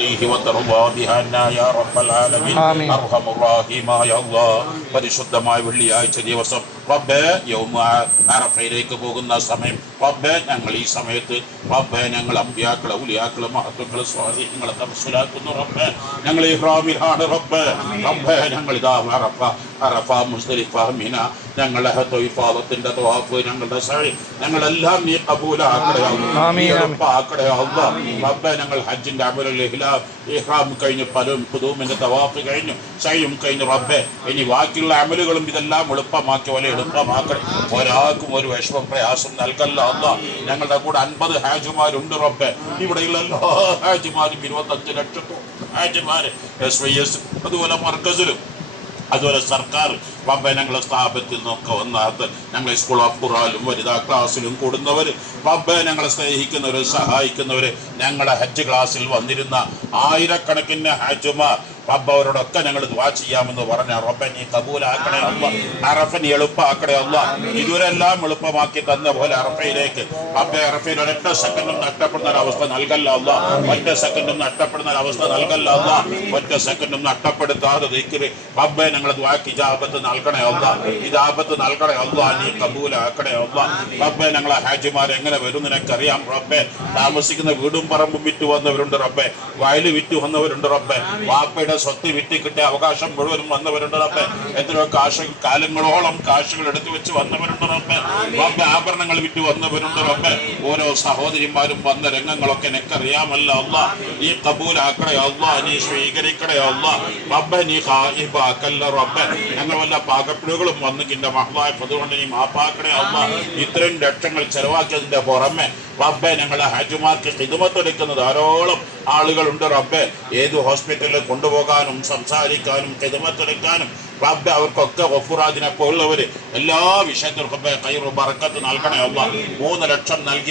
ترضيه وترضى لنا يا رب العالمين. آمين. أرحم الراحمين يا الله. فرشد ما يولي ايتدي وصف. റബ്ബേ യൗമ അറഫയിലേക്ക് പോകുന്ന സമയം റബ്ബേ ഞങ്ങൾ ഈ സമയത്ത് റബ്ബേ ഞങ്ങൾ അമ്പ്യാക്കളെ ഉലിയാക്കളെ മഹത്വക്കൾ സ്വാധീനങ്ങളെ തമസ്സുലാക്കുന്നു റബ്ബേ. ഞങ്ങൾ ഇഹ്റാമിലാണ് റബ്ബേ. റബ്ബേ ഞങ്ങൾ ഇതാ അറഫ അറഫ മുസ്തലിഫ മിന. ഞങ്ങളുടെ തൊയ്ഫാവത്തിന്റെ തവാഫ് ഞങ്ങളുടെ സഴി ഞങ്ങളെല്ലാം നീ കബൂലാക്കടേ ആമീൻ, ആമീൻ. ആക്കടേ അല്ലാ റബ്ബേ ഞങ്ങൾ ഹജ്ജിന്റെ അമലുൽ ഇഹ്ലാം ഇഹ്റാം കഴിഞ്ഞു പലും പുതുവിന്റെ തവാഫ് കഴിഞ്ഞു. സഴിയും കഴിഞ്ഞു റബ്ബേ. ഇനി ബാക്കിയുള്ള അമലുകളും ഇതെല്ലാം എളുപ്പമാക്കി പോലെ എളുപ്പമാക്കണം ഒരാൾക്കും ഒരു വിഷമം പ്രയാസം നൽകല്ല അല്ല. ഞങ്ങളുടെ കൂടെ അൻപത് ഹാജുമാരുണ്ട് റബ്ബെ. ഇവിടെയുള്ള എല്ലാ ഹാജുമാരും ഇരുപത്തഞ്ച് ലക്ഷത്തോളം ഹാജുമാര്. എസ് വൈ എസ് അതുപോലെ മർക്കസിലും. അതുപോലെ സർക്കാർ റബ്ബെ സ്ഥാപിച്ചു നിന്നൊക്കെ ഞങ്ങൾ ഞങ്ങളെ സ്കൂൾ ഓഫ് ഖുറാലും വനിതാ ക്ലാസ്സിലും കൂടുന്നവർ റബ്ബെ ഞങ്ങളെ സ്നേഹിക്കുന്നവർ സഹായിക്കുന്നവർ ഞങ്ങളുടെ ഹജ്ജ് ക്ലാസ്സിൽ വന്നിരുന്ന ആയിരക്കണക്കിന് ഹജ്ജുമാർ റബ്ബ് അവരോടൊക്കെ ഞങ്ങൾ ദ്വാ ചെയ്യാമെന്ന് പറഞ്ഞ റബ്ബെ നീ കബൂലാക്കണേ അല്ല അറഫനി എളുപ്പമാക്കണേ അല്ല. ഇതുവരെല്ലാം എളുപ്പമാക്കി തന്ന പോലെ അറഫയിലേക്ക് അബ്ബ അറഫയിൽ ഒരൊറ്റ സെക്കൻഡും നഷ്ടപ്പെടുന്ന ഒരു അവസ്ഥ നൽകല്ല അല്ല. ഒറ്റ സെക്കൻഡും നഷ്ടപ്പെടുന്ന ഒരു അവസ്ഥ നൽകല്ല അല്ല. ഒറ്റ സെക്കൻഡും നഷ്ടപ്പെടുത്താതെ റബ്ബെ ഞങ്ങൾ ദ്വാക്ക് ഇജാബത്ത് നൽകണേ അല്ല ഇജാബത്ത് നൽകണേ അല്ല നീ കബൂലാക്കണേ അല്ല റബ്ബെ ഞങ്ങളെ ഹാജിമാർ എങ്ങനെ വരും നിനക്കറിയാം റബ്ബെ. താമസിക്കുന്ന വീടും പറമ്പും വിറ്റ് വന്നവരുണ്ട് റബ്ബെ. വയൽ വിറ്റ് വന്നവരുണ്ട് റബ്ബെ. വാപ്പയുടെ സ്വത്ത് വിറ്റ് കിട്ടിയ അവകാശം മുഴുവനും വന്നവരുണ്ട് റബ്ബെ. എത്രയോ കാശ് കാലങ്ങളോളം കാശുകൾ എടുത്തു വെച്ച് വന്നവരുണ്ട് റബ്ബെ. റബ്ബെ ആഭരണങ്ങൾ വിറ്റ് വന്നവരുണ്ട് റബ്ബെ. ഓരോ സഹോദരിമാരും വന്ന രംഗങ്ങളൊക്കെ എനിക്കറിയാമല്ലോ അല്ല നീ കബൂലാക്കണേ അല്ല നീ സ്വീകരിക്കണേ അല്ല റബ്ബെ നീ ഹായിബാക്കല്ല റബ്ബെ ഞങ്ങൾ വല്ല പാകപ്പിഴകളും വന്നെങ്കിന്റെ മഹളായ അതുകൊണ്ട് നീ മാപ്പാക്കണേ അമ്മ. ഇത്രയും ലക്ഷങ്ങൾ ചെലവാക്കിയതിന്റെ പുറമെ റബ്ബെ ഞങ്ങളെ ഹാജിമാർക്ക് ഹിതുമത്തൊരുക്കുന്ന ധാരാളം ആളുകളുണ്ട് റബ്ബെ. ഏത് ഹോസ്പിറ്റലിൽ കൊണ്ടുപോകാനും സംസാരിക്കാനും ഹിതുമത്തൊരുക്കാനും റബ്ബെ അവർക്കൊക്കെ ഒഫുറാജിനെ പോലുള്ളവര് എല്ലാ വിഷയത്തിലും റബ്ബെ കൈ ബറക്കത്ത് നൽകണേ അല്ല മൂന്ന് ലക്ഷം നൽകി